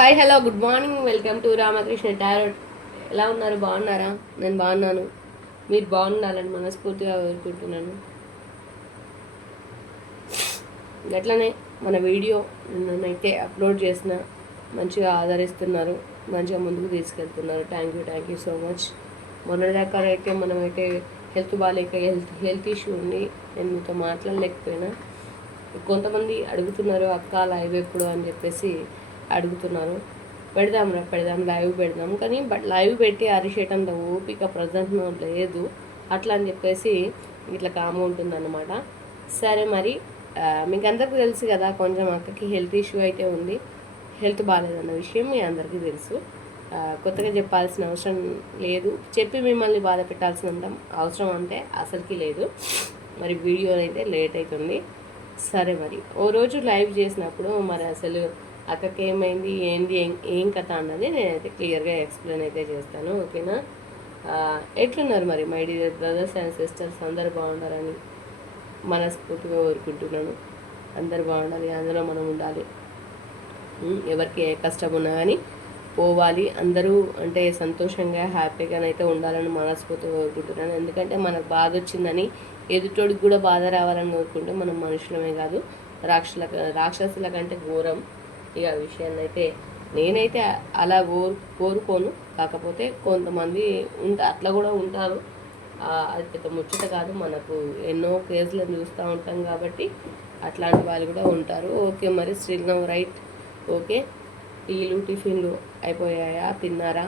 Hi hello good morning welcome to Ramakrishna tarot. ఎలా ఉన్నారు? బాగున్నారా? నేను బాగున్నాను. మీరు బాగుండాలని మనస్ఫూర్తిగా కోరుకుంటున్నాను. అట్లనే మన వీడియో నిన్నైతే అప్లోడ్ చేసిన మంచిగా ఆదరిస్తున్నారు, మంచిగా ముందుకు తీసుకెళ్తున్నారు. Thank you so much. మొన్నటిదాకా అయితే మనమైతే హెల్త్ బాగాలేక హెల్త్ ఇష్యూ ఉంది, నేను మీతో మాట్లాడలేకపోయినా. కొంతమంది అడుగుతున్నారు అక్క లైవ్ ఎప్పుడు అని చెప్పేసి అడుగుతున్నారు. పెడదాం లైవ్ పెడదాం, కానీ బట్ లైవ్ పెట్టి అరిచేటంత ఓపిక ప్రజెంట్లో లేదు. అట్లా అని చెప్పేసి ఇట్లా కామ ఉంటుందన్నమాట. సరే మరి మీకు అందరికీ తెలుసు కదా, కొంచెం అక్కకి హెల్త్ ఇష్యూ అయితే ఉంది. హెల్త్ బాగాలేదన్న విషయం మీ అందరికీ తెలుసు. కొత్తగా చెప్పాల్సిన అవసరం లేదు, చెప్పి మిమ్మల్ని బాధ పెట్టాల్సిన అవసరం అంటే అసలుకి లేదు. మరి వీడియో అయితే లేట్ అవుతుంది. సరే మరి ఓ రోజు లైవ్ చేసినప్పుడు మరి అసలు అక్కకి ఏమైంది, ఏంటి, ఏం కథ అన్నది నేనైతే క్లియర్గా ఎక్స్ప్లెయిన్ అయితే చేస్తాను. ఓకేనా? ఎట్లున్నారు మరి my dear brothers and sisters? అందరు బాగుండాలని మనస్ఫూర్తిగా కోరుకుంటున్నాను. అందరు బాగుండాలి, అందులో మనం ఉండాలి. ఎవరికి ఏ కష్టం ఉన్నా కానీ పోవాలి, అందరూ అంటే సంతోషంగా హ్యాపీగానైతే ఉండాలని మనస్ఫూర్తిగా కోరుకుంటున్నాను. ఎందుకంటే మనకు బాధ వచ్చిందని ఎదుటోడికి కూడా బాధ రావాలని కోరుకుంటే మనం మనుషులమే కాదు, రాక్షసుల కంటే ఘోరం. ఇక విషయాన్ని అయితే నేనైతే అలా కోరుకోను. కాకపోతే కొంతమంది అట్లా కూడా ఉంటారు. అది పెద్ద ముచ్చట కాదు, మనకు ఎన్నో కేసులను చూస్తూ ఉంటాం కాబట్టి అట్లాంటి వాళ్ళు కూడా ఉంటారు. ఓకే మరి స్టిల్ నౌ రైట్. ఓకే, టీలు టిఫిన్లు అయిపోయాయా? తిన్నారా?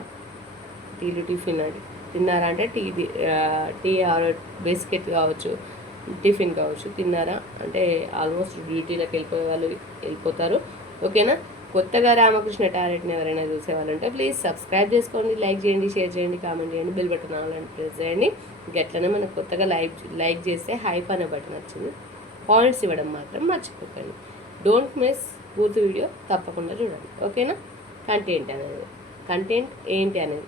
టీలు టిఫిన్ అది తిన్నారా అంటే టీ ఆర్ బిస్కెట్ కావచ్చు, టిఫిన్ కావచ్చు, తిన్నారా అంటే ఆల్మోస్ట్ డ్యూటీలకు వెళ్ళిపోయే వాళ్ళు వెళ్ళిపోతారు. ఓకేనా? కొత్తగా రామకృష్ణ టారెట్ని ఎవరైనా చూసేవాళ్ళంటే ప్లీజ్ సబ్స్క్రైబ్ చేసుకోండి, లైక్ చేయండి, షేర్ చేయండి, కామెంట్ చేయండి, బెల్ బటన్ ఆల్ ప్రెస్ చేయండి. గట్లనే మనకు కొత్తగా లైక్ చేస్తే హైప్ అనే బటన్ వచ్చింది, పాయింట్స్ ఇవ్వడం మాత్రం మర్చిపోకండి. డోంట్ మిస్ పూర్తి వీడియో తప్పకుండా చూడండి. ఓకేనా? కంటెంట్ ఏంటి అనేది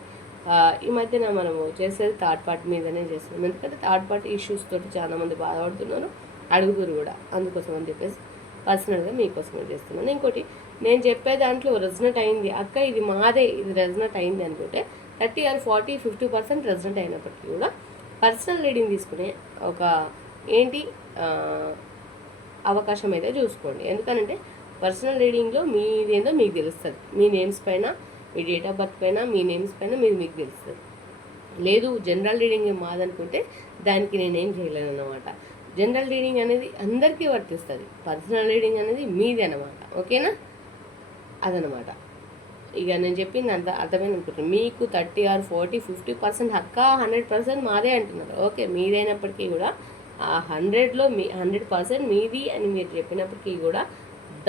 ఈ మధ్యన మనము చేసేది థర్డ్ పార్టీ మీదనే చేస్తున్నాం. ఎందుకంటే థర్డ్ పార్టీ ఇష్యూస్ తోటి చాలామంది బాధపడుతున్నారు, అడుగుతురు కూడా. అందుకోసం అని చెప్పేసి పర్సనల్గా మీకోసమే చేస్తున్నాను. ఇంకోటి, నేను చెప్పే దాంట్లో రెజనెట్ అయింది అక్క, ఇది మాదే, ఇది రెజనెట్ అయింది అనుకుంటే 30 or 40, 50% రెజనెట్ అయినప్పటికీ కూడా పర్సనల్ రీడింగ్ తీసుకునే ఒక అవకాశం అయితే చూసుకోండి. ఎందుకనంటే పర్సనల్ రీడింగ్లో మీదేందో మీకు తెలుస్తుంది. మీ నేమ్స్ పైన, మీ డేట్ ఆఫ్ బర్త్ పైన, మీ నేమ్స్ పైన మీకు తెలుస్తుంది. లేదు జనరల్ రీడింగ్ మాదనుకుంటే దానికి నేనేం చేయలేను అన్నమాట. జనరల్ రీడింగ్ అనేది అందరికీ వర్తిస్తుంది, పర్సనల్ రీడింగ్ అనేది మీది అనమాట. ఓకేనా? అదనమాట. ఇక నేను చెప్పింది అంత అర్థమైంది అనుకుంటున్నాను. మీకు 30 or 40, 50% హక్క 100% మాదే అంటున్నారు. ఓకే, మీదైనప్పటికీ కూడా ఆ 100లో 100% మీది అని మీరు చెప్పినప్పటికీ కూడా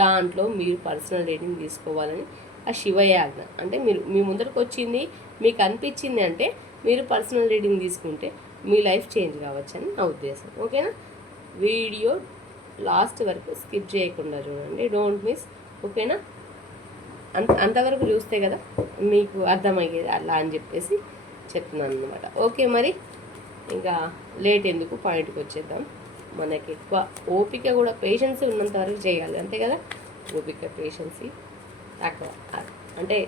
దాంట్లో మీరు పర్సనల్ రీడింగ్ తీసుకోవాలని ఆ శివయాజ్ఞ. అంటే మీ ముందరకు వచ్చింది, మీకు అనిపించింది అంటే మీరు పర్సనల్ రీడింగ్ తీసుకుంటే మీ లైఫ్ చేంజ్ కావచ్చని నా ఉద్దేశం. ఓకేనా? వీడియో లాస్ట్ వరకు స్కిప్ చేయకుండా చూడండి, డోంట్ మిస్. ఓకేనా? అంతవరకు చూస్తే కదా మీకు అర్థమయ్యేది, అలా అని చెప్పేసి చెప్తున్నాను అనమాట. ఓకే మరి ఇంకా లేట్ ఎందుకు, పాయింట్కి వచ్చేద్దాం. మనకి ఎక్కువ ఓపిక కూడా, పేషెన్స్ ఉన్నంత వరకు చేయాలి, అంతే కదా. ఓపిక పేషెన్సీ తక్కువ అంటే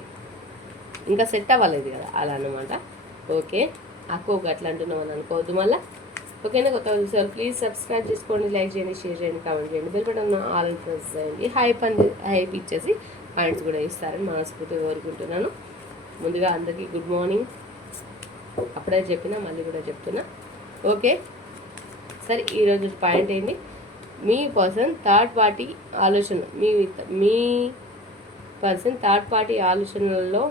ఇంకా సెట్ అవ్వలేదు కదా, అలా అనమాట. ఓకే, అక్క అట్లా అంటున్నాం అని అనుకోవద్దు మళ్ళీ. ఓకేనా? కొత్త చూసేవాళ్ళు ప్లీజ్ సబ్స్క్రైబ్ చేసుకోండి, లైక్ చేయండి, షేర్ చేయండి, కామెంట్ చేయండి, బెల్ బటన్ ఆల్ ప్రెస్ చేయండి. హైప్ ఇచ్చేసి పాయింట్స్ కూడా ఇస్తారని మనస్ఫూర్తిగా కోరుకుంటున్నాను. ముందుగా అందరికీ గుడ్ మార్నింగ్. అప్పుడే చెప్పినా మళ్ళీ కూడా చెప్తున్నా. ఓకే సరే, ఈరోజు పాయింట్ ఏంటి? మీ పర్సన్ థర్డ్ పార్టీ ఆలోచన, మీ పర్సన్ థర్డ్ పార్టీ ఆలోచనలలో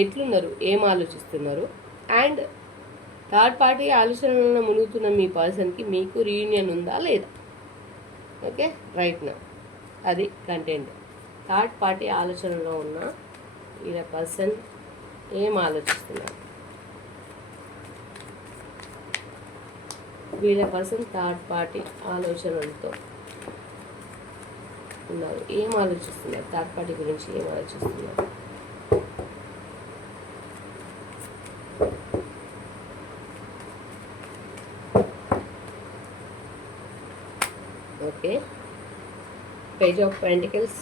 ఎట్లున్నారు, ఏం ఆలోచిస్తున్నారు, అండ్ థర్డ్ పార్టీ ఆలోచనలను మునుగుతున్న మీ పర్సన్కి మీకు రీయూనియన్ ఉందా లేదా? ఓకే, రైట్ నా అది కంటెంట్. థర్డ్ పార్టీ ఆలోచనలో ఉన్న వీళ్ళ పర్సన్ ఏం ఆలోచిస్తున్నారు, వీళ్ళ పర్సన్ థర్డ్ పార్టీ ఆలోచనలతో ఉన్నారు, ఏం ఆలోచిస్తున్నారు, థర్డ్ పార్టీ గురించి ఏం ఆలోచిస్తున్నారు? Okay, page of pentacles,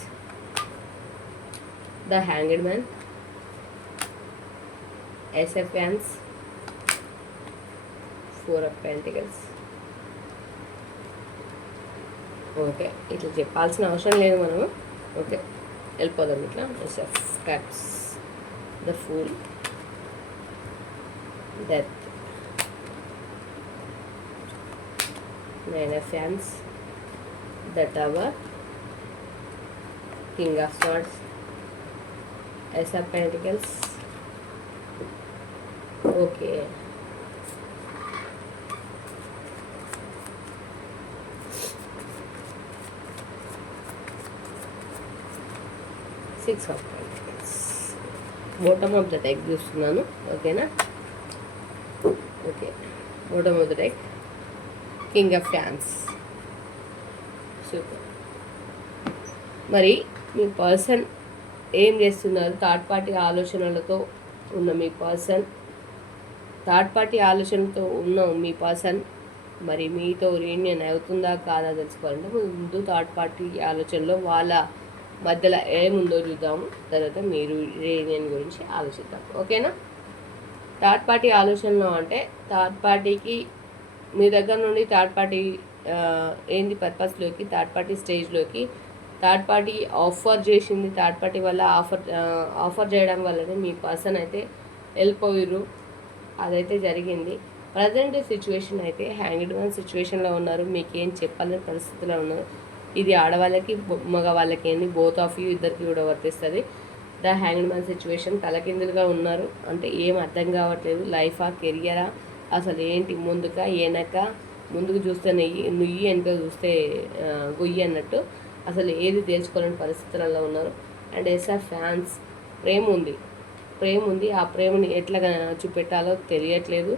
the hanged man, Ace of Wands, Four of Pentacles. Okay, ఇట్లా చెప్పాల్సిన అవసరం లేదు మనము. ఓకే, వెళ్ళిపోదాం ఇట్లా. Ace of Cups, the Fool, Death, Nine of Wands, the Tower, King of Swords, Ace of Pentacles. Okay, six of pentacles. Bottom of the deck చూస్తున్నాను. ఓకేనా? Okay, bottom of the deck king of fans. Super. మరి మీ person ఏం చేస్తున్నారు? Third party ఆలోచనలతో ఉన్న మీ person, third party ఆలోచనతో ఉన్న మీ person మరి మీతో రీయూనియన్ అవుతుందా కాదా తెలుసుకోవాలంటే ముందు థర్డ్ పార్టీ ఆలోచనలో వాళ్ళ మధ్యలో ఏముందో చూద్దాము. తర్వాత మీరు రీయూనియన్ గురించి ఆలోచిద్దాం. ఓకేనా? థర్డ్ పార్టీ ఆలోచనలో అంటే థర్డ్ పార్టీకి మీ దగ్గర నుండి థర్డ్ పార్టీ ఏంది పర్పస్లోకి, థర్డ్ పార్టీ స్టేజ్లోకి థర్డ్ పార్టీ ఆఫర్ చేసింది. థర్డ్ పార్టీ వల్ల ఆఫర్ చేయడం వల్లనే మీ పర్సన్ అయితే వెళ్ళిపోయారు. అదైతే జరిగింది. ప్రజెంట్ సిచ్యువేషన్ అయితే హ్యాంగ్డ్ మ్యాన్ సిచ్యువేషన్లో ఉన్నారు. మీకేం చెప్పాలని పరిస్థితిలో ఉన్నారు. ఇది ఆడవాళ్ళకి మగవాళ్ళకి ఏంది, బోత్ ఆఫ్ యూ ఇద్దరికి కూడా వర్తిస్తుంది. ద హ్యాంగ్డ్ మ్యాన్ సిచ్యువేషన్ తలకిందులుగా ఉన్నారు. అంటే ఏం అర్థం కావట్లేదు. లైఫా, కెరియరా, అసలు ఏంటి, ముందుగా వెనక, ముందుకు చూస్తే నుయ్యి వెనక చూస్తే గొయ్యి అన్నట్టు అసలు ఏది తేల్చుకోలేని పరిస్థితులలో ఉన్నారు. అండ్ ఎస్ ఆఫ్ ఫ్యాన్స్, ప్రేమ ఉంది. ఆ ప్రేమని ఎట్లా చూపెట్టాలో తెలియట్లేదు.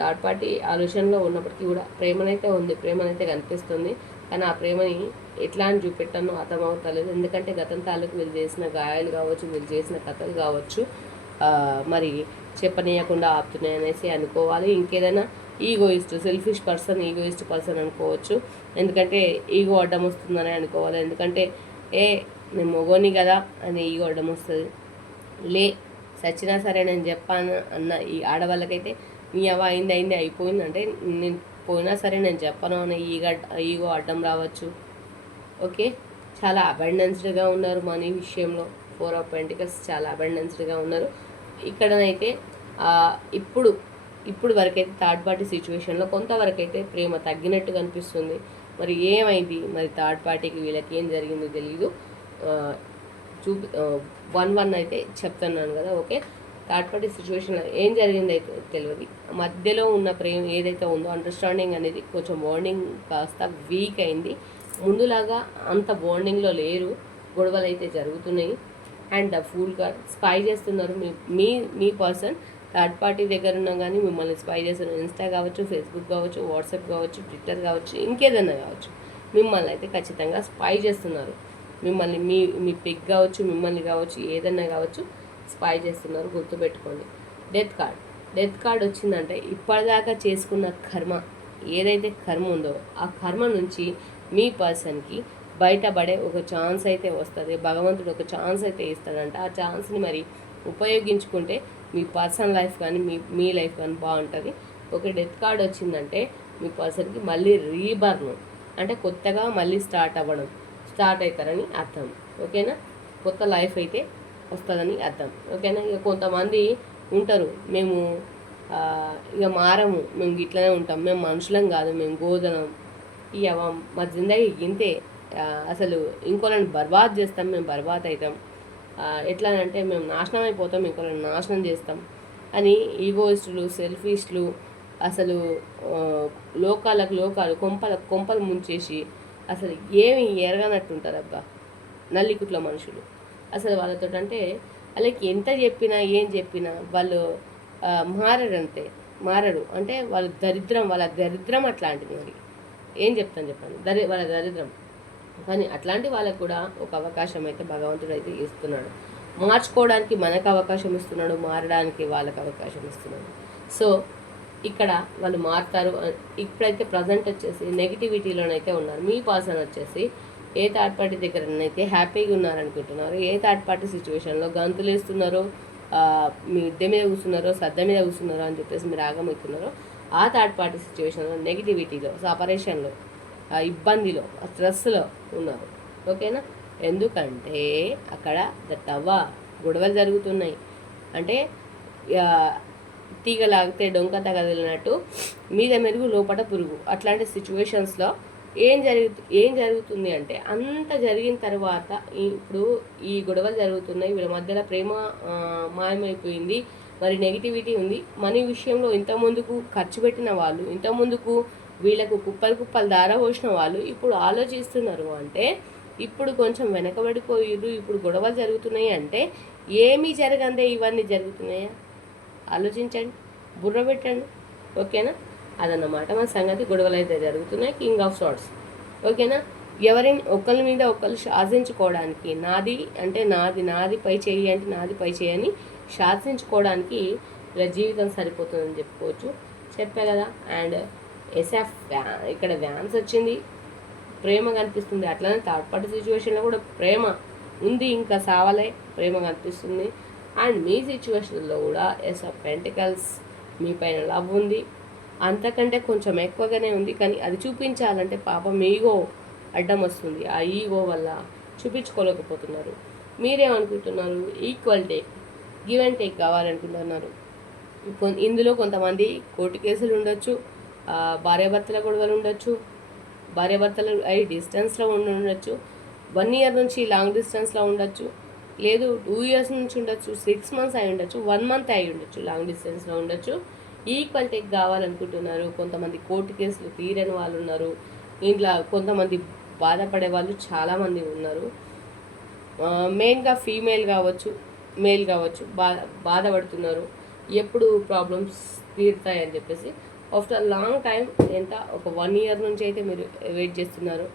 థర్డ్ పార్టీ ఆలోచనలో ఉన్నప్పటికీ కూడా ప్రేమనైతే ఉంది, ప్రేమనైతే కనిపిస్తుంది. కానీ ఆ ప్రేమని ఎట్లా అని చూపెట్టానో అర్థమవుతలేదు. ఎందుకంటే గతం తాలూకు వీళ్ళు చేసిన గాయాలు కావచ్చు, వీళ్ళు చేసిన కథలు కావచ్చు, మరి చెప్పనీయకుండా ఆపుతున్నాయి అనేసి అనుకోవాలి. ఇంకేదైనా సెల్ఫిష్ పర్సన్, ఈగోయిస్ట్ పర్సన్ అనుకోవచ్చు. ఎందుకంటే ఈగో అడ్డం వస్తుందని అనుకోవాలి. ఎందుకంటే నేను మొగోని కదా అని ఈగో అడ్డం వస్తుంది. సచ్చినా సరే నేను చెప్పాను అన్న ఈ ఆడవాళ్ళకైతే నీ అవ అయింది అయిపోయింది అంటే నేను పోయినా సరే నేను చెప్పను అనే ఈగో అడ్డం రావచ్చు. ఓకే, చాలా అబండెన్స్డ్గా ఉన్నారు మనీ విషయంలో. 4 ఆఫ్ పెంటికల్స్ చాలా అబండెన్స్డ్గా ఉన్నారు. ఇక్కడనైతే ఇప్పుడు వరకైతే థర్డ్ పార్టీ సిచ్యువేషన్లో కొంతవరకు అయితే ప్రేమ తగ్గినట్టు కనిపిస్తుంది. మరి ఏమైంది, మరి థర్డ్ పార్టీకి వీళ్ళకి ఏం జరిగిందో తెలియదు. 1 అయితే చెప్తున్నాను కదా. ఓకే, థర్డ్ పార్టీ సిచ్యువేషన్లో ఏం జరిగింది అయితే తెలియదు. మధ్యలో ఉన్న ప్రేమ ఏదైతే ఉందో, అండర్స్టాండింగ్ అనేది కొంచెం బాండింగ్ కాస్త వీక్ అయింది. ముందులాగా అంత బాండింగ్లో లేరు, గొడవలు అయితే జరుగుతున్నాయి. And the fool card, spy చేస్తున్నారు మీ పర్సన్. థర్డ్ పార్టీ దగ్గర ఉన్నా కానీ మిమ్మల్ని స్పై చేస్తున్నారు. ఇన్స్టా కావచ్చు, ఫేస్బుక్ కావచ్చు, వాట్సాప్ కావచ్చు, ట్విట్టర్ కావచ్చు, ఇంకేదైనా కావచ్చు, మిమ్మల్ని అయితే ఖచ్చితంగా స్పై చేస్తున్నారు. మిమ్మల్ని మీ పిక్ కావచ్చు, మిమ్మల్ని కావచ్చు, ఏదన్నా కావచ్చు, స్పై చేస్తున్నారు. గుర్తుపెట్టుకోండి. డెత్ కార్డ్ వచ్చిందంటే ఇప్పటిదాకా చేసుకున్న కర్మ, ఏదైతే కర్మ ఉందో ఆ కర్మ నుంచి మీ పర్సన్కి బయటపడే ఒక ఛాన్స్ అయితే వస్తుంది. భగవంతుడు ఒక ఛాన్స్ అయితే ఇస్తాడంట. ఆ ఛాన్స్ని మరి ఉపయోగించుకుంటే మీ పర్సనల్ లైఫ్ కానీ మీ లైఫ్ కానీ బాగుంటుంది. ఒక డెత్ కార్డ్ వచ్చిందంటే మీ పర్సన్కి మళ్ళీ రీబర్న్, అంటే కొత్తగా మళ్ళీ స్టార్ట్ అవుతారని అర్థం. ఓకేనా? కొత్త లైఫ్ అయితే వస్తుందని అర్థం. ఓకేనా? ఇక కొంతమంది ఉంటారు, మేము ఇక మారము, మేము ఇట్లనే ఉంటాం, మేము మనుషులం కాదు, మేము గోధనం, ఇక మా జిందగీ ఇంతే, అసలు ఇంకోళ్ళని బర్బాద్ చేస్తాం, మేము బర్బాద్ అవుతాం, ఎట్లా అంటే మేము నాశనం అయిపోతాం, ఇంకోళ్ళని నాశనం చేస్తాం అని ఈగోయిస్టులు, సెల్ఫిస్టులు, అసలు లోకాలు కొంపలు ముంచేసి అసలు ఏమి ఎరగనట్టుంటారు అబ్బా నల్లికుట్ల మనుషులు. అసలు వాళ్ళతో అంటే వాళ్ళకి ఎంత చెప్పినా ఏం చెప్పినా వాళ్ళు మారరు. అంటే వాళ్ళ దరిద్రం అట్లాంటిది. మరి ఏం చెప్తాను చెప్పండి, వాళ్ళ దరిద్రం. కానీ అట్లాంటి వాళ్ళకు కూడా ఒక అవకాశం అయితే భగవంతుడు అయితే ఇస్తున్నాడు. మార్చుకోవడానికి మనకు అవకాశం ఇస్తున్నాడు, మారడానికి వాళ్ళకి అవకాశం ఇస్తున్నాడు. సో ఇక్కడ వాళ్ళు మారుతారు. ఇప్పుడైతే ప్రజెంట్ వచ్చేసి నెగిటివిటీలోనైతే ఉన్నారు. మీ పర్సన్ వచ్చేసి ఏ థర్డ్ పార్టీ దగ్గరనైతే హ్యాపీగా ఉన్నారనుకుంటున్నారో, ఏ థర్డ్ పార్టీ సిచ్యువేషన్లో గంతులు వేస్తున్నారో, మీ మిద్దె మీద కూర్చున్నారో, సద్ద మీద కూర్చున్నారో అని చెప్పేసి మీరు ఆగమవుతున్నారో, ఆ థర్డ్ పార్టీ సిచ్యువేషన్లో, నెగిటివిటీలో, సపరేషన్లో, ఇబ్బందిలో, స్ట్రెస్లో ఉన్నారు. ఓకేనా? ఎందుకంటే అక్కడ గొడవలు జరుగుతున్నాయి. అంటే తీగ లాగితే డొంక తగలినట్టు మీద మెరుగు లోపల పురుగు. అట్లాంటి సిచ్యువేషన్స్లో ఏం జరుగుతుంది అంటే, అంత జరిగిన తర్వాత ఇప్పుడు ఈ గొడవలు జరుగుతున్నాయి, వీళ్ళ మధ్యలో ప్రేమ మాయమైపోయింది, మరి నెగిటివిటీ ఉంది. మనీ విషయంలో ఇంతకుముందుకు ఖర్చు పెట్టిన వాళ్ళు, ఇంతకుముందుకు వీళ్ళకు కుప్పలు దార పోసిన వాళ్ళు ఇప్పుడు ఆలోచిస్తున్నారు. అంటే ఇప్పుడు కొంచెం వెనకబడిపోయిర్రు, ఇప్పుడు గొడవలు జరుగుతున్నాయి. అంటే ఏమీ జరగందే ఇవన్నీ జరుగుతున్నాయా? ఆలోచించండి, బుర్ర పెట్టండి. ఓకేనా? అదన్నమాట మన సంగతి. గొడవలు అయితే జరుగుతున్నాయి. King of swords. ఓకేనా? ఎవరిని ఒకరి మీద ఒకరు శాసించుకోవడానికి, నాది అంటే నాది పై చేయి అంటే నాది పై చేయి అని శాసించుకోవడానికి ఇలా జీవితం సరిపోతుందని చెప్పుకోవచ్చు. చెప్పా కదా. అండ్ ఎస్ఎఫ్ ఇక్కడ వ్యాన్స్ వచ్చింది, ప్రేమ కనిపిస్తుంది. అట్లనే థర్డ్ పార్టీ సిచ్యువేషన్లో కూడా ప్రేమ ఉంది, ఇంకా సావలే, ప్రేమ కనిపిస్తుంది. అండ్ మీ సిచ్యువేషన్లో కూడా ఎస్ ఆఫ్ పెంటికల్స్, మీ పైన లవ్ ఉంది, అంతకంటే కొంచెం ఎక్కువగానే ఉంది. కానీ అది చూపించాలంటే పాపం ఈగో అడ్డం వస్తుంది. ఆ ఈగో వల్ల చూపించుకోలేకపోతున్నారు. మీరేమనుకుంటున్నారు? ఈక్వాలిటీ, గివ్ అండ్ టేక్ కావాలనుకుంటున్నారు. ఇందులో కొంతమంది కోర్టు కేసులు ఉండొచ్చు, భార్యాభర్తల గొడవలు ఉండొచ్చు, భార్యాభర్తలు అయి డిస్టెన్స్లో ఉండొచ్చు, 1 year నుంచి లాంగ్ డిస్టెన్స్లో ఉండొచ్చు, లేదు 2 years నుంచి ఉండొచ్చు, 6 months అయి ఉండొచ్చు, 1 month అయి ఉండొచ్చు, లాంగ్ డిస్టెన్స్లో ఉండొచ్చు. ఈక్వాలిటీకి కావాలనుకుంటున్నారు. కొంతమంది కోర్టు కేసులు తీరని వాళ్ళు ఉన్నారు. ఇంట్లో కొంతమంది బాధపడే వాళ్ళు చాలామంది ఉన్నారు. మెయిన్గా ఫీమేల్ కావచ్చు, మేల్ కావచ్చు, బాధపడుతున్నారు. ఎప్పుడు ప్రాబ్లమ్స్ తీరుతాయని చెప్పేసి ఆఫ్టర్ లాంగ్ టైం, ఎంత ఒక 1 year నుంచి అయితే మీరు వెయిట్ చేస్తున్నారు,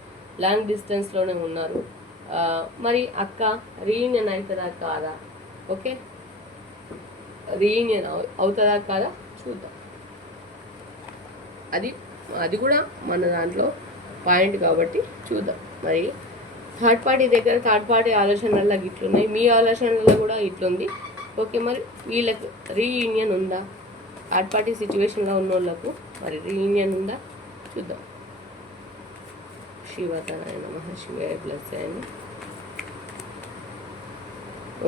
లాంగ్ డిస్టెన్స్లోనే ఉన్నారు. మరి అక్క రీయూనియన్ అవుతుందా కాదా? ఓకే, రీయూనియన్ అవుతుందా కాదా చూద్దాం. అది కూడా మన దాంట్లో పాయింట్ కాబట్టి చూద్దాం. మరి థర్డ్ పార్టీ దగ్గర థర్డ్ పార్టీ ఆలోచనల్లో ఇట్లున్నాయి, మీ ఆలోచనల్లో కూడా ఇట్లుంది. ఓకే, మరి వీళ్ళకి రీయూనియన్ ఉందా? థర్డ్ పార్టీ సిచ్యువేషన్లో ఉన్న వాళ్ళకు మరి రీయూనియన్ ఉందా చూద్దాం. శివతనాయ నమః, శివాయ ప్లస్ అని.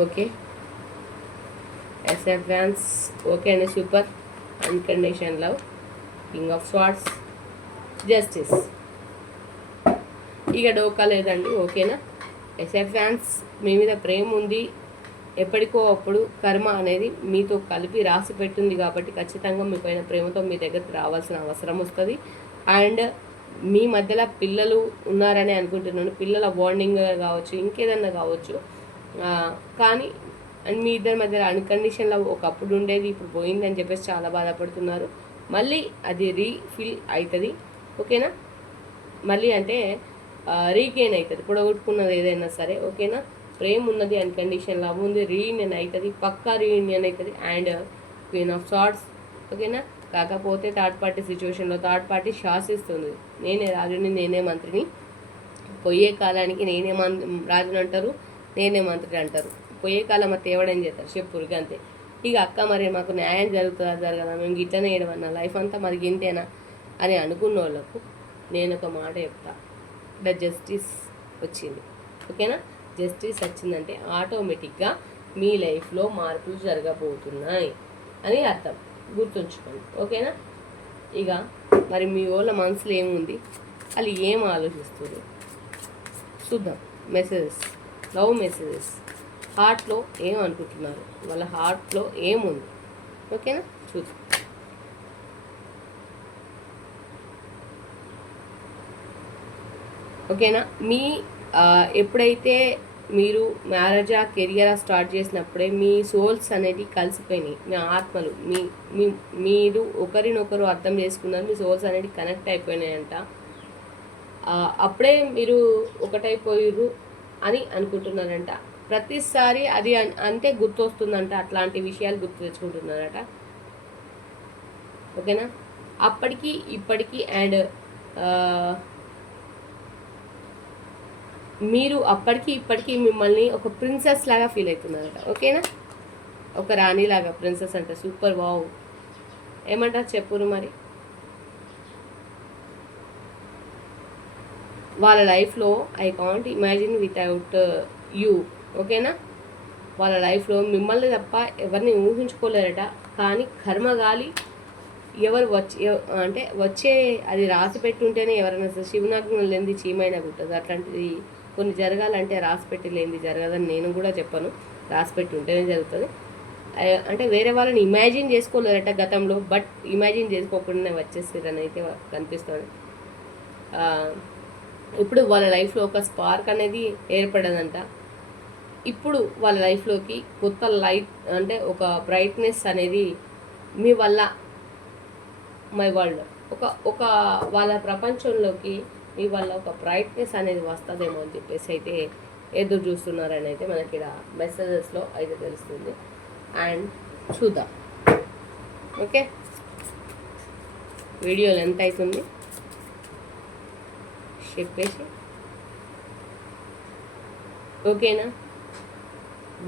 Okay, yes advance. ఓకే అండి, super. Uncondition love, king of swords, justice. ఇక డోకా లేదండి. ఓకేనా? ఎస్ఎఫ్ ఫ్యాన్స్, మీ మీద ప్రేమ ఉంది, ఎప్పటికో అప్పుడు కర్మ అనేది మీతో కలిపి రాసి పెట్టింది కాబట్టి ఖచ్చితంగా మీ పైన ప్రేమతో మీ దగ్గరికి రావాల్సిన అవసరం వస్తుంది. అండ్ మీ మధ్యలో పిల్లలు ఉన్నారని అనుకుంటున్నాను. పిల్లల బాండింగ్ కావచ్చు, ఇంకేదన్నా కావచ్చు. కానీ అండ్ మీ ఇద్దరి మధ్యలో అన్కండిషన్లో ఒకప్పుడు ఉండేది, ఇప్పుడు పోయిందని చెప్పేసి చాలా బాధపడుతున్నారు. మళ్ళీ అది రీఫిల్ అవుతుంది. ఓకేనా? మళ్ళీ అంటే రీగెయిన్ అవుతుంది, పొడగొట్టుకున్నది ఏదైనా సరే. ఓకేనా? ప్రేమ ఉన్నది, అన్కండిషన్ లవ్ ఉంది, రీయూనియన్ అవుతుంది, పక్కా రీయూనియన్ అవుతుంది. And queen of swords. ఓకేనా? కాకపోతే థర్డ్ పార్టీ సిచ్యువేషన్లో థర్డ్ పార్టీ శాసిస్తుంది. నేనే రాజుని, నేనే మంత్రిని, పోయే కాలానికి నేనే రాజుని అంటారు, నేనే మంత్రిని అంటారు. పోయే కాలం మరి తేవడం చేస్తారు, చెప్పురు అంతే. ఇక అక్క మరి మాకు న్యాయం జరుగుతుందా జరగదా, మేము గిట్లనే ఏడవన్నా, లైఫ్ అంతా మరి గింతేనా అని అనుకున్న వాళ్ళకు నేను ఒక మాట చెప్తా. ద జస్టిస్ వచ్చింది. ఓకేనా? జస్టిస్ వచ్చిందంటే ఆటోమేటిక్గా మీ లైఫ్లో మార్పులు జరగబోతున్నాయి అని అర్థం, గుర్తుంచుకోండి. ఓకేనా? ఇక మరి మీ వాళ్ళ మనసులో ఏముంది, వాళ్ళు ఏం ఆలోచిస్తుంది చూద్దాం. మెసేజెస్, లవ్ మెసేజెస్, హార్ట్లో ఏం అనుకుంటున్నారు, వాళ్ళ హార్ట్లో ఏముంది. ఓకేనా? చూద్దాం. ఓకేనా? మీ ఎప్పుడైతే మీరు మ్యారేజా కెరియరా స్టార్ట్ చేసినప్పుడే మీ సోల్స్ అనేది కలిసిపోయినాయి, మీ ఆత్మలు, మీరు ఒకరినొకరు అర్థం చేసుకున్నారు, మీ సోల్స్ అనేది కనెక్ట్ అయిపోయినాయంట. అప్పుడే మీరు ఒకటైపోయిర్రు అని అనుకుంటున్నారంట. ప్రతిసారి అది అంతే గుర్తొస్తుందంట, అట్లాంటి విషయాలు గుర్తు తెచ్చుకుంటున్నారట. ఓకేనా? అప్పటికి ఇప్పటికీ అండ్ మీరు అప్పటికి ఇప్పటికీ మిమ్మల్ని ఒక ప్రిన్సెస్ లాగా ఫీల్ అవుతున్నారట. ఓకేనా? ఒక రాణి లాగా, ప్రిన్సెస్ అంటే సూపర్ వావ్. ఏమంటారు చెప్పురు మరి. వాళ్ళ లైఫ్లో I can't imagine without you. ఓకేనా? వాళ్ళ లైఫ్లో మిమ్మల్ని తప్ప ఎవరిని ఊహించుకోలేరట. కానీ కర్మగాలి ఎవరు అంటే వచ్చే అది రాసి పెట్టుంటేనే ఎవరైనా శివనాగ్నం లేనిది చీమైనా కుట్టదు. అట్లాంటిది కొన్ని జరగాలంటే రాసి పెట్టి లేనిది జరగదని నేను కూడా చెప్పను. రాసి పెట్టి ఉంటేనే జరుగుతుంది. అంటే వేరే వాళ్ళని ఇమాజిన్ చేసుకోలేరట గతంలో, బట్ ఇమాజిన్ చేసుకోకుండానే వచ్చేసారని అయితే కనిపిస్తుంది. ఇప్పుడు వాళ్ళ లైఫ్లో ఒక స్పార్క్ అనేది ఏర్పడదంట. ఇప్పుడు వాళ్ళ లైఫ్లోకి కొత్త లైట్ అంటే ఒక బ్రైట్నెస్ అనేది మీ వల్ల మై వరల్డ్ ఒక వాళ్ళ ప్రపంచంలోకి మీ వల్ల ఒక బ్రైట్నెస్ అనేది వస్తుందేమో అని చెప్పేసి అయితే ఎదురు చూస్తున్నారని అయితే మనకి ఇక్కడ మెసేజెస్లో అయితే తెలుస్తుంది. అండ్ చూద్దాం. ఓకే, వీడియోలు ఎంత అవుతుంది చెప్పేసి. ఓకేనా?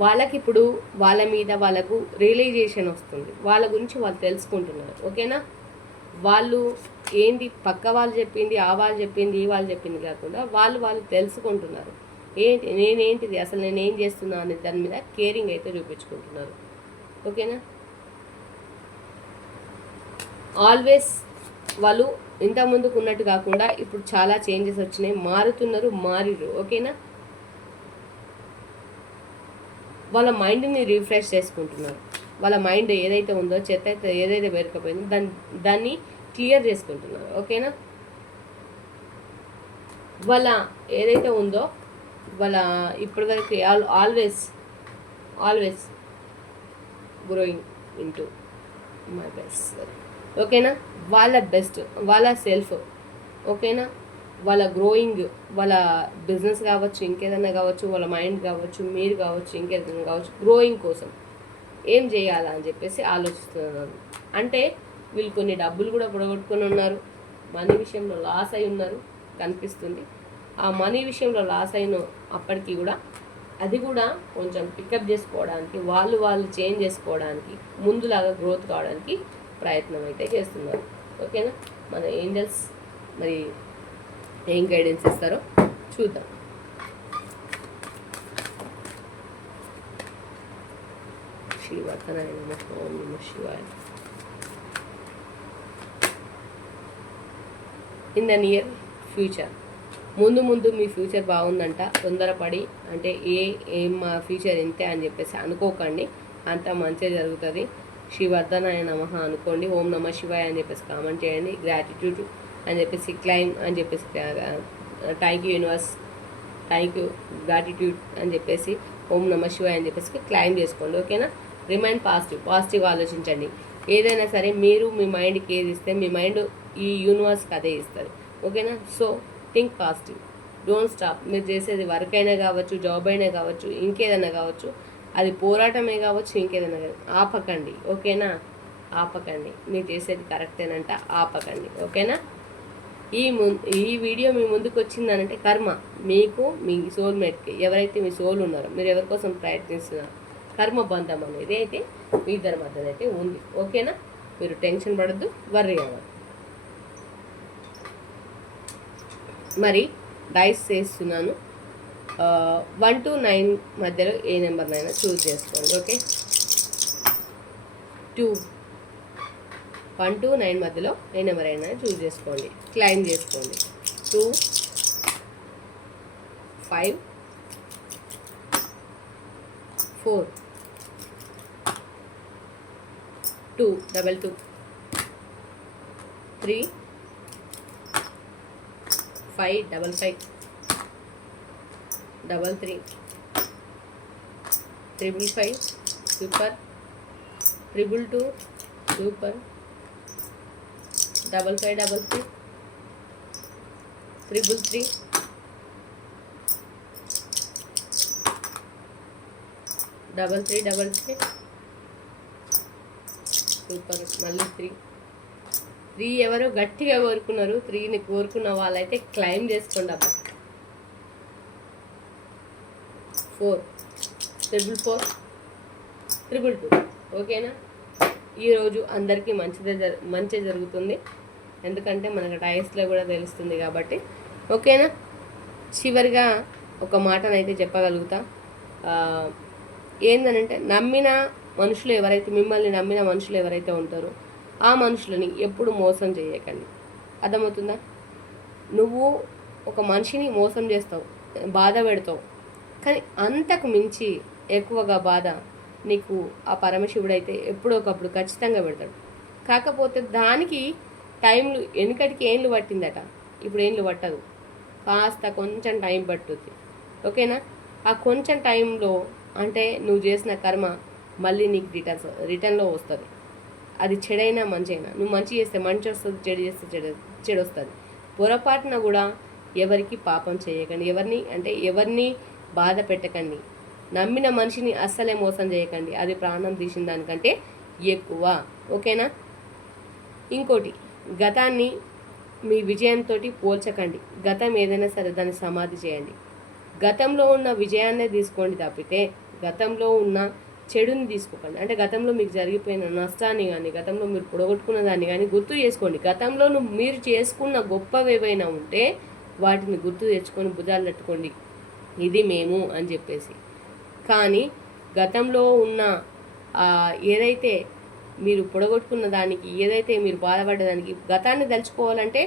వాళ్ళకి ఇప్పుడు వాళ్ళ మీద వాళ్ళకు రియలైజేషన్ వస్తుంది. వాళ్ళ గురించి వాళ్ళు తెలుసుకుంటున్నారు. ఓకేనా? వాళ్ళు ఏంది పక్క వాళ్ళు చెప్పింది, ఆ వాళ్ళు చెప్పింది, ఈ వాళ్ళు చెప్పింది కాకుండా వాళ్ళు తెలుసుకుంటున్నారు. నేనేంటిది అసలు నేనేం చేస్తున్నా అనే దాని మీద కేరింగ్ అయితే చూపించుకుంటున్నారు. ఓకేనా? ఆల్వేస్ వాళ్ళు ఇంత ముందుకు ఉన్నట్టు కాకుండా ఇప్పుడు చాలా చేంజెస్ వచ్చినాయి, మారిరు. ఓకేనా? వాళ్ళ మైండ్ని రిఫ్రెష్ చేసుకుంటున్నారు. వాళ్ళ మైండ్ ఏదైతే ఉందో, చెత్త అయితే ఏదైతే పేరుకపోయిందో దాన్ని క్లియర్ చేసుకుంటున్నారు. ఓకేనా? వాళ్ళ ఏదైతే ఉందో వాళ్ళ ఇప్పటివరకు always growing into my best. ఓకేనా? వాళ్ళ బెస్ట్, వాళ్ళ సెల్ఫ్. ఓకేనా? వాళ్ళ గ్రోయింగ్, వాళ్ళ బిజినెస్ కావచ్చు, ఇంకేదైనా కావచ్చు, వాళ్ళ మైండ్ కావచ్చు, మీరు కావచ్చు, ఇంకేదైనా కావచ్చు, గ్రోయింగ్ కోసం ఏం చేయాలా అని చెప్పేసి ఆలోచిస్తున్నారు. అంటే వీళ్ళు కొన్ని డబ్బులు కూడా పొడగొట్టుకొని ఉన్నారు, మనీ విషయంలో లాస్ అయి ఉన్నారు కనిపిస్తుంది. ఆ మనీ విషయంలో లాస్ అయిన అప్పటికి కూడా అది కూడా కొంచెం పికప్ చేసుకోవడానికి, వాళ్ళు చేంజ్ చేసుకోవడానికి, ముందులాగా గ్రోత్ కావడానికి ప్రయత్నం అయితే చేస్తున్నారు. ఓకేనా? మన ఏంజల్స్ మరి ఏం గైడెన్స్ ఇస్తారో చూద్దాం. శ్రీవర్ధనాయ నమః. ఓం నమః శివాయ. ఇన్ ద నియర్ ఫ్యూచర్, ముందు మీ ఫ్యూచర్ బాగుందంట. తొందరపడి అంటే మా ఫ్యూచర్ ఇంతే అని చెప్పేసి అనుకోకండి, అంతా మంచిగా జరుగుతుంది. శ్రీవర్ధనాయ నమః అనుకోండి, ఓం నమః శివాయ అని చెప్పేసి కామెంట్ చేయండి, గ్రాటిట్యూడ్ అని చెప్పేసి క్లైమ్ అని చెప్పేసి, thank you universe, thank you, gratitude అని చెప్పేసి ఓం నమః శివాయ అని చెప్పేసి క్లైమ్ చేసుకోండి. ఓకేనా? రిమైండ్ పాజిటివ్ ఆలోచించండి. ఏదైనా సరే మీరు మీ మైండ్కి ఏది ఇస్తే మీ మైండ్ ఈ యూనివర్స్కి అదే ఇస్తుంది. ఓకేనా? So think positive, don't stop. మీరు చేసేది వర్క్ అయినా కావచ్చు, జాబ్ అయినా కావచ్చు, ఇంకేదైనా కావచ్చు, అది పోరాటమే కావచ్చు, ఇంకేదైనా కావచ్చు, ఆపకండి. ఓకేనా? ఆపకండి. మీరు చేసేది కరెక్టేనంట, ఆపకండి. ఓకేనా? ఈ వీడియో మీ ముందుకు వచ్చిందనంటే కర్మ మీకు, మీ సోల్మేట్కి, ఎవరైతే మీ సోల్ ఉన్నారో, మీరు ఎవరి కోసం ప్రయత్నిస్తున్నారో, కర్మ బంధం అనేది అయితే మీ ఇద్దరి మధ్యన అయితే ఉంది. ఓకేనా? మీరు టెన్షన్ పడద్దు, వర్రీ అవ్వద్దు. మరి డైస్ చేస్తున్నాను. 1 to 9 మధ్యలో ఏ నెంబర్నైనా చూస్ చేసుకోండి. ఓకే, 1 to 9 మధ్యలో ఏ నెంబర్ అయినా చూస్ చేసుకోండి, క్లైమ్ చేసుకోండి. 2 5 4 2 2 3 5 5 5 3 5 సూపర్, 2 సూపర్, 5 5 3 3 సూపర్. మళ్ళీ 3 ఎవరో గట్టిగా కోరుకున్నారు. 3ని కోరుకున్న వాళ్ళైతే క్లైమ్ చేసుకోండి అబ్బా. 444 ఓకేనా. ఈరోజు అందరికీ మంచి జరుగుతుంది, ఎందుకంటే మనకు డైస్లో కూడా తెలుస్తుంది కాబట్టి. ఓకేనా. చివరిగా ఒక మాటనైతే చెప్పగలుగుతా, ఏందనంటే మిమ్మల్ని నమ్మిన మనుషులు ఎవరైతే ఉంటారో ఆ మనుషులని ఎప్పుడు మోసం చేయకండి. అర్థమవుతుందా? నువ్వు ఒక మనిషిని మోసం చేస్తావు, బాధ పెడతావు, కానీ అంతకు మించి ఎక్కువగా బాధ నీకు ఆ పరమశివుడు అయితే ఎప్పుడో ఒకప్పుడు ఖచ్చితంగా పెడతాడు. కాకపోతే దానికి టైంలు వెనుకటికి ఏండ్లు పట్టిందట, ఇప్పుడు ఏండ్లు పట్టదు, కాస్త కొంచెం టైం పట్టుద్ది. ఓకేనా. ఆ కొంచెం టైంలో అంటే నువ్వు చేసిన కర్మ మళ్ళీ నీకు రిటర్న్లో వస్తుంది. అది చెడైనా మంచి అయినా, నువ్వు మంచి చేస్తే మంచి వస్తుంది, చెడు చేస్తే చెడు వస్తుంది. పొరపాటున కూడా ఎవరికి పాపం చేయకండి, ఎవరిని బాధ పెట్టకండి. నమ్మిన మనిషిని అస్సలే మోసం చేయకండి, అది ప్రాణం తీసిన దానికంటే ఎక్కువ. ఓకేనా. ఇంకోటి, గతాన్ని మీ విజయంతో పోల్చకండి. గతం ఏదైనా సరే దాన్ని సమాధి చేయండి. గతంలో ఉన్న విజయాన్నే తీసుకోండి తప్పితే గతంలో ఉన్న చెడుని తీసుకోకండి. అంటే గతంలో మీకు జరిగిపోయిన నష్టాన్ని కానీ, గతంలో మీరు పొడగొట్టుకున్న దాన్ని కానీ గుర్తు చేసుకోండి. గతంలో మీరు చేసుకున్న గొప్పవి ఏవైనా ఉంటే వాటిని గుర్తు తెచ్చుకొని భుజాలు తట్టుకోండి, ఇది మేము అని చెప్పేసి. కానీ గతంలో ఉన్న ఏదైతే మీరు పొడగొట్టుకున్న దానికి, ఏదైతే మీరు బాధపడ్డదానికి గతాన్ని తలుచుకోవాలంటే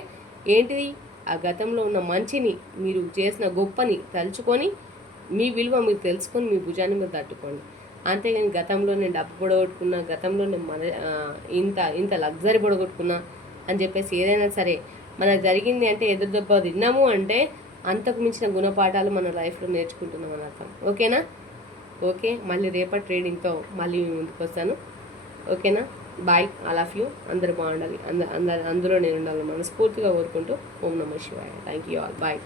ఏంటిది, ఆ గతంలో ఉన్న మంచిని, మీరు చేసిన గొప్పని తలుచుకొని మీ విలువ మీరు తెలుసుకొని మీ భుజాన్ని మీరు తట్టుకోండి. అంతేగాని గతంలో నేను డబ్బు పొడగొట్టుకున్నా, గతంలో నేను ఇంత లగ్జరీ పొడగొట్టుకున్నా అని చెప్పేసి ఏదైనా సరే మనకు జరిగింది అంటే ఎదురు దెబ్బ తిన్నాము అంటే అంతకు మించిన గుణపాఠాలు మన లైఫ్లో నేర్చుకుంటున్నాం అని అర్థం. ఓకేనా. ఓకే, మళ్ళీ రేపటి ట్రేడింగ్తో మళ్ళీ ముందుకు వస్తాను. ఓకేనా. Bye, I love you. అందరూ బాగుండాలి, అందులో నేను ఉండాలి మనస్ఫూర్తిగా కోరుకుంటూ ఓం నమః శివాయ. Thank you all. బాయ్.